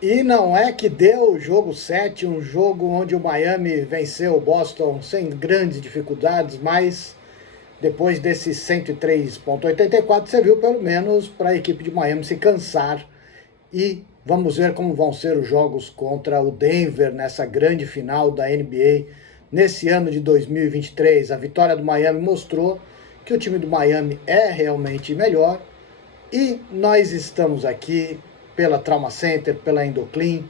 E não é que deu o jogo 7, um jogo onde o Miami venceu o Boston sem grandes dificuldades, mas depois desse 103,84, você viu pelo menos para a equipe de Miami se cansar. E vamos ver como vão ser os jogos contra o Denver nessa grande final da NBA nesse ano de 2023. A vitória do Miami mostrou que o time do Miami é realmente melhor. E nós estamos aqui pela Trauma Center, pela Endoclean,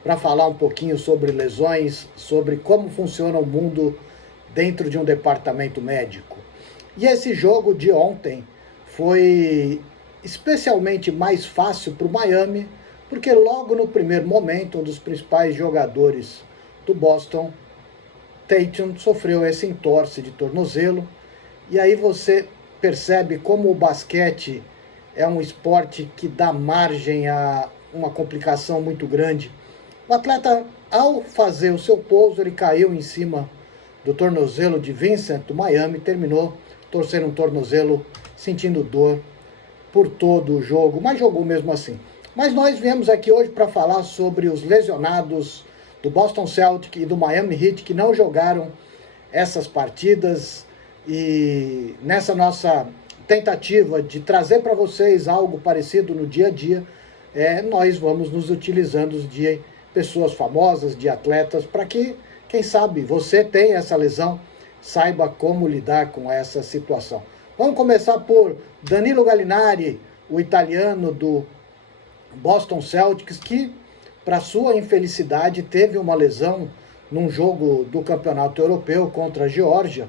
para falar um pouquinho sobre lesões, sobre como funciona o mundo dentro de um departamento médico. E esse jogo de ontem foi especialmente mais fácil para o Miami, porque logo no primeiro momento, um dos principais jogadores do Boston, Tatum, sofreu esse entorse de tornozelo. E aí você percebe como o basquete é um esporte que dá margem a uma complicação muito grande. O atleta, ao fazer o seu pouso, ele caiu em cima do tornozelo de Vincent, do Miami, terminou torcendo um tornozelo, sentindo dor por todo o jogo, mas jogou mesmo assim. Mas nós viemos aqui hoje para falar sobre os lesionados do Boston Celtics e do Miami Heat que não jogaram essas partidas, e nessa nossa tentativa de trazer para vocês algo parecido no dia a dia, nós vamos nos utilizando de pessoas famosas, de atletas, para que, quem sabe, você tenha essa lesão, saiba como lidar com essa situação. Vamos começar por Danilo Gallinari, o italiano do Boston Celtics, que, para sua infelicidade, teve uma lesão num jogo do Campeonato Europeu contra a Geórgia.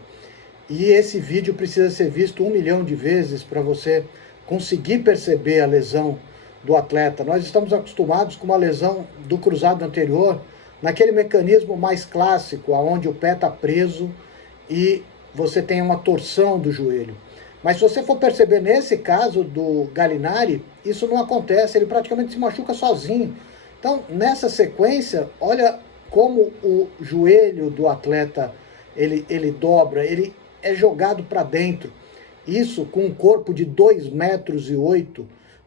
E esse vídeo precisa ser visto 1 milhão de vezes para você conseguir perceber a lesão do atleta. Nós estamos acostumados com uma lesão do cruzado anterior, naquele mecanismo mais clássico, onde o pé está preso e você tem uma torção do joelho. Mas se você for perceber nesse caso do Gallinari, isso não acontece, ele praticamente se machuca sozinho. Então, nessa sequência, olha como o joelho do atleta ele dobra, ele é jogado para dentro. Isso, com um corpo de 2,8 metros,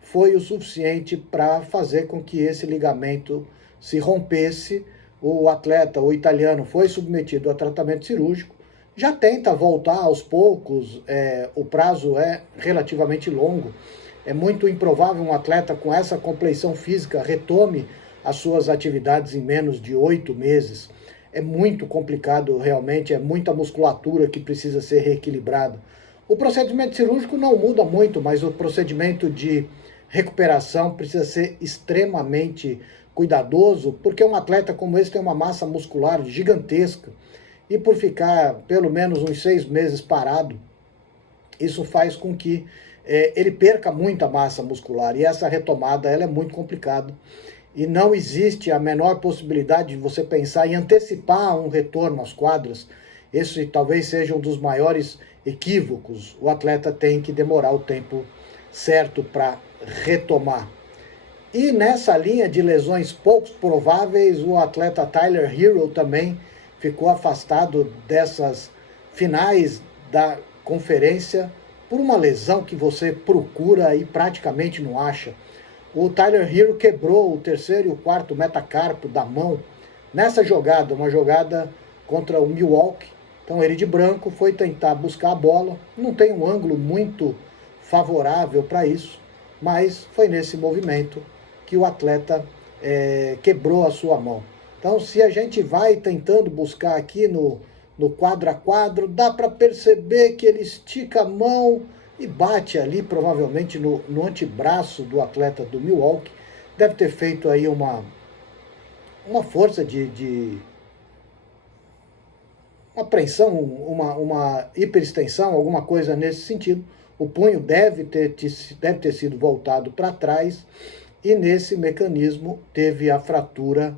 foi o suficiente para fazer com que esse ligamento se rompesse. O atleta, o italiano, foi submetido a tratamento cirúrgico, já tenta voltar aos poucos, o prazo é relativamente longo. É muito improvável um atleta com essa compleição física retome as suas atividades em menos de 8 meses. É muito complicado realmente, é muita musculatura que precisa ser reequilibrada. O procedimento cirúrgico não muda muito, mas o procedimento de recuperação precisa ser extremamente cuidadoso, porque um atleta como esse tem uma massa muscular gigantesca, e por ficar pelo menos uns 6 meses parado, isso faz com que ele perca muita massa muscular, e essa retomada ela é muito complicada. E não existe a menor possibilidade de você pensar em antecipar um retorno às quadras. Esse talvez seja um dos maiores equívocos. O atleta tem que demorar o tempo certo para retomar. E nessa linha de lesões pouco prováveis, o atleta Tyler Herro também ficou afastado dessas finais da conferência por uma lesão que você procura e praticamente não acha. O Tyler Herro quebrou o terceiro e o quarto metacarpo da mão nessa jogada, uma jogada contra o Milwaukee. Então ele de branco foi tentar buscar a bola, não tem um ângulo muito favorável para isso, mas foi nesse movimento que o atleta quebrou a sua mão. Então, se a gente vai tentando buscar aqui no quadro a quadro, dá para perceber que ele estica a mão e bate ali, provavelmente no antebraço do atleta do Milwaukee. Deve ter feito aí uma força de uma apreensão, uma hiperextensão, alguma coisa nesse sentido. O punho deve ter sido voltado para trás, e nesse mecanismo teve a fratura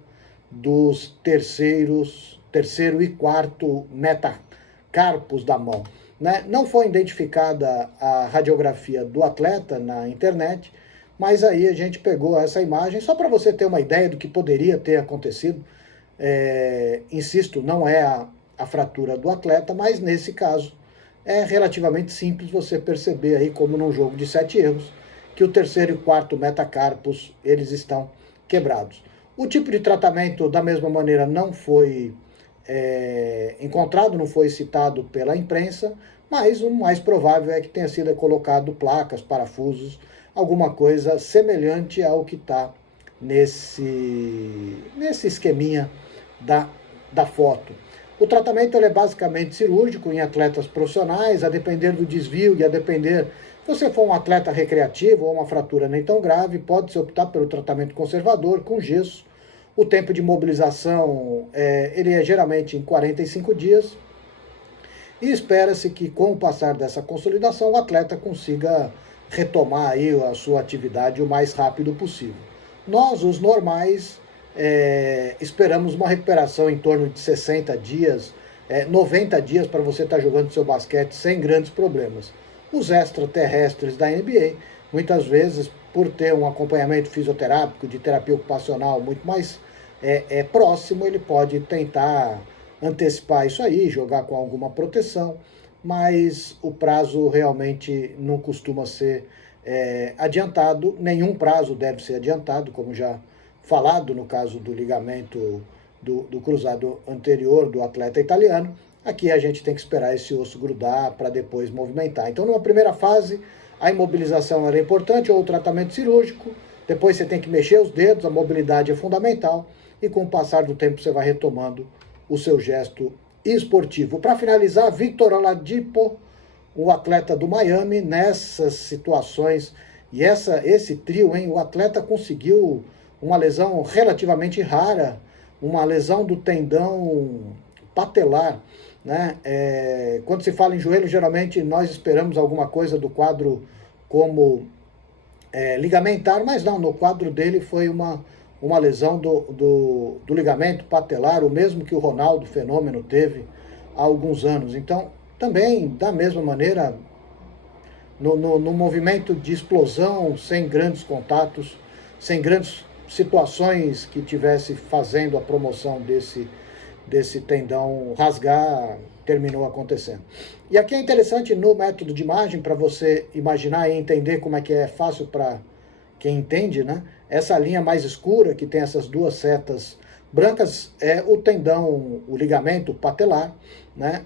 dos terceiro e quarto metacarpos da mão. Né? Não foi identificada a radiografia do atleta na internet, mas aí a gente pegou essa imagem só para você ter uma ideia do que poderia ter acontecido. Insisto, não é a fratura do atleta, mas nesse caso é relativamente simples você perceber aí, como num jogo de 7 erros, que o terceiro e quarto metacarpos eles estão quebrados. O tipo de tratamento, da mesma maneira, não foi encontrado, não foi citado pela imprensa, mas o mais provável é que tenha sido colocado placas, parafusos, alguma coisa semelhante ao que está nesse esqueminha da foto. O tratamento é basicamente cirúrgico em atletas profissionais, a depender do desvio e a depender, se você for um atleta recreativo ou uma fratura nem tão grave, pode-se optar pelo tratamento conservador com gesso. O tempo de mobilização ele é geralmente em 45 dias e espera-se que com o passar dessa consolidação o atleta consiga retomar aí a sua atividade o mais rápido possível. Nós, os normais, esperamos uma recuperação em torno de 60 dias, 90 dias para você estar jogando seu basquete sem grandes problemas. Os extraterrestres da NBA, muitas vezes, por ter um acompanhamento fisioterápico, de terapia ocupacional muito mais próximo, ele pode tentar antecipar isso aí, jogar com alguma proteção, mas o prazo realmente não costuma ser adiantado, nenhum prazo deve ser adiantado, como já falado no caso do ligamento do cruzado anterior do atleta italiano. Aqui a gente tem que esperar esse osso grudar para depois movimentar. Então, numa primeira fase, a imobilização era importante, ou o tratamento cirúrgico, depois você tem que mexer os dedos, a mobilidade é fundamental, e com o passar do tempo você vai retomando o seu gesto esportivo. Para finalizar, Victor Oladipo, o atleta do Miami, nessas situações, e esse trio, hein, o atleta conseguiu uma lesão relativamente rara, uma lesão do tendão patelar, né? Quando se fala em joelho, geralmente nós esperamos alguma coisa do quadro como ligamentar, mas não, no quadro dele foi uma lesão do ligamento patelar, o mesmo que o Ronaldo Fenômeno teve há alguns anos. Então, também, da mesma maneira, no movimento de explosão, sem grandes contatos, sem grandes situações que tivesse fazendo a promoção desse tendão rasgar, terminou acontecendo. E aqui é interessante no método de imagem, para você imaginar e entender como é que é fácil para quem entende, né? Essa linha mais escura, que tem essas duas setas brancas, é o tendão, o ligamento patelar, né?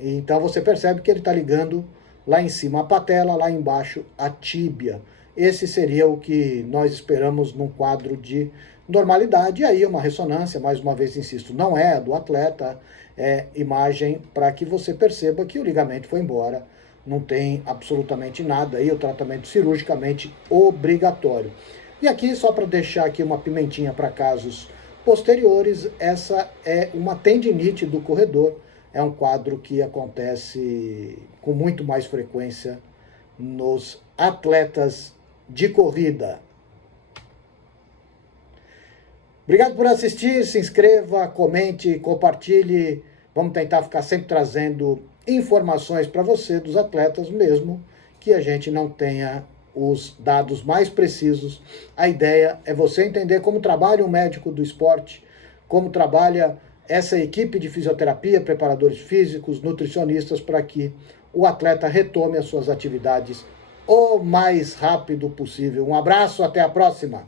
Então você percebe que ele está ligando lá em cima a patela, lá embaixo a tíbia. Esse seria o que nós esperamos num quadro de normalidade. E aí uma ressonância, mais uma vez insisto, não é a do atleta, é imagem para que você perceba que o ligamento foi embora, não tem absolutamente nada aí, o tratamento cirurgicamente obrigatório. E aqui, só para deixar aqui uma pimentinha para casos posteriores, essa é uma tendinite do corredor, é um quadro que acontece com muito mais frequência nos atletas de corrida. Obrigado por assistir, se inscreva, comente, compartilhe. Vamos tentar ficar sempre trazendo informações para você dos atletas, mesmo que a gente não tenha os dados mais precisos. A ideia é você entender como trabalha um médico do esporte, como trabalha essa equipe de fisioterapia, preparadores físicos, nutricionistas, para que o atleta retome as suas atividades o mais rápido possível. Um abraço, até a próxima!